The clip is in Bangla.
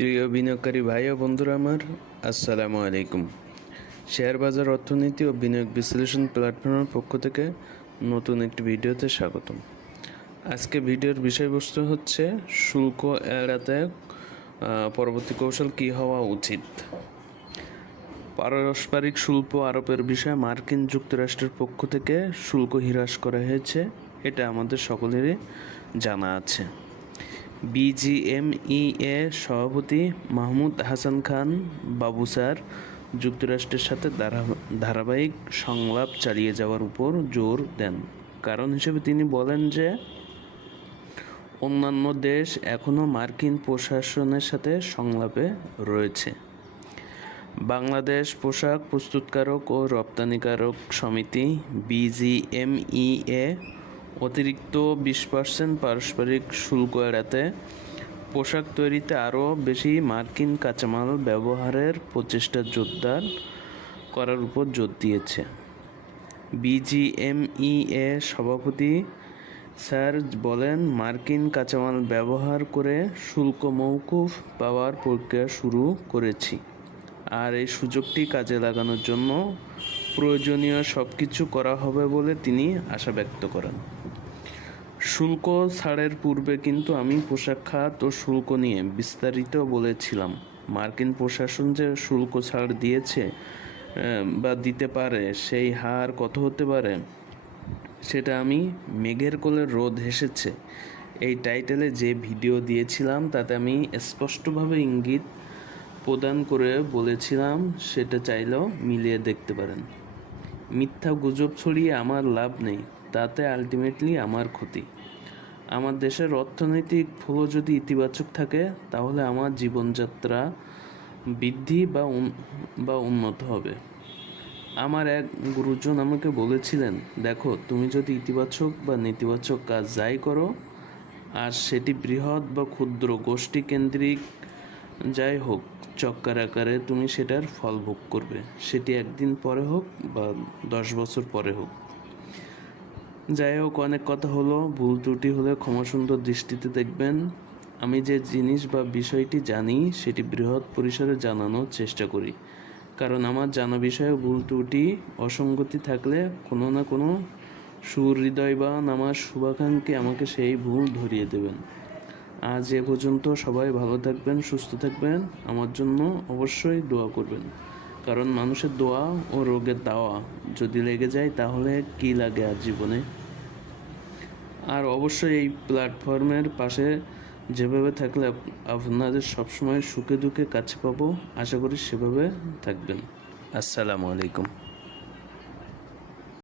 প্রিয় বিনিয়োগকারী ভাই ও বন্ধুরা আমার, আসসালামু আলাইকুম। শেয়ার বাজার অর্থনীতি ও বিনিয়োগ বিশ্লেষণ প্ল্যাটফর্মের পক্ষ থেকে নতুন একটি ভিডিওতে স্বাগতম। আজকে ভিডিওর বিষয়বস্তু হচ্ছে, শুল্ক এড়াতে পরবর্তী কৌশল কী হওয়া উচিত? পারস্পরিক শুল্ক আরোপের বিষয়ে মার্কিন যুক্তরাষ্ট্রের পক্ষ থেকে শুল্ক হ্রাস করা হয়েছে, এটা আমাদের সকলেরই জানা আছে। বিজিএমইএ সভাপতি মাহমুদ হাসান খান বাবু স্যার যুক্তরাষ্ট্রের সাথে ধারাবাহিক সংলাপ চালিয়ে যাওয়ার উপর জোর দেন। কারণ হিসেবে তিনি বলেন যে, অন্যান্য দেশ এখনও মার্কিন প্রশাসনের সাথে সংলাপে রয়েছে। বাংলাদেশ পোশাক প্রস্তুতকারক ও রপ্তানিকারক সমিতি বিজিএমইএ অতিরিক্ত বিশ পার্সেন্ট পারস্পরিক শুল্ক এড়াতে পোশাক তৈরিতে আরও বেশি মার্কিন কাঁচামাল ব্যবহারের প্রচেষ্টা জোরদার করার উপর জোর দিয়েছে। বিজিএমইএ সভাপতি স্যার বলেন, মার্কিন কাঁচামাল ব্যবহার করে শুল্ক মৌকুফ পাওয়ার প্রক্রিয়া শুরু করেছি আর এই সুযোগটি কাজে লাগানোর জন্য প্রয়োজনীয় সব কিছু করা হবে বলে তিনি আশা ব্যক্ত করেন। শুল্ক ছাড়ের পূর্বে কিন্তু আমি পোশাক খাত ও শুল্ক নিয়ে বিস্তারিত বলেছিলাম। মার্কিন প্রশাসন যে শুল্ক ছাড় দিয়েছে বা দিতে পারে, সেই হার কত হতে পারে, সেটা আমি মেঘের কোলে রোদ হেসেছে। এই টাইটেলে যে ভিডিও দিয়েছিলাম, তাতে আমি স্পষ্টভাবে ইঙ্গিত প্রদান করে বলেছিলাম, সেটা চাইলেও মিলিয়ে দেখতে পারেন। মিথ্যা গুজব ছড়িয়ে আমার লাভ নেই। তাতে আলটিমেটলি আমার ক্ষতি। আমার দেশের অর্থনৈতিক ফ্লো যদি ইতিবাচক থাকে, তাহলে আমার জীবনযাত্রা বৃদ্ধি বা বা উন্নত হবে। আমার এক গুরুজন আমাকে বলেছিলেন, দেখো, তুমি যদি ইতিবাচক বা নেতিবাচক কাজ যাই করো, আর সেটি বৃহৎ বা ক্ষুদ্র গোষ্ঠী কেন্দ্রিক যাই হোক, চক্কার আকারে তুমি সেটার ফল ভোগ করবে। সেটি একদিন পরে হোক বা দশ বছর পরে হোক। যাই হোক, অনেক কথা হলো, ভুল ত্রুটি হলে ক্ষমাসুন্দর দৃষ্টিতে দেখবেন। আমি যে জিনিস বা বিষয়টি জানি, সেটি বৃহৎ পরিসরে জানানোর চেষ্টা করি। কারণ আমার জানা বিষয়ে ভুল ত্রুটি, অসঙ্গতি থাকলে কোনো না কোনো সুহৃদয়বান আমার শুভাকাঙ্ক্ষী আমাকে সেই ভুল ধরিয়ে দেবেন। আজ এ পর্যন্ত সবাই ভালো থাকবেন, সুস্থ থাকবেন। আমার জন্য অবশ্যই দোয়া করবেন। কারণ মানুষের দোয়া ও রোগের দাওয়া যদি লেগে যায়, তাহলে কি লাগে আর জীবনে? আর অবশ্যই এই প্ল্যাটফর্মের পাশে যেভাবে থাকলে আপ- আপনাদের সবসময় সুখে দুঃখে কাছে পাবো, আশা করি সেভাবে থাকবেন। আসসালামু আলাইকুম।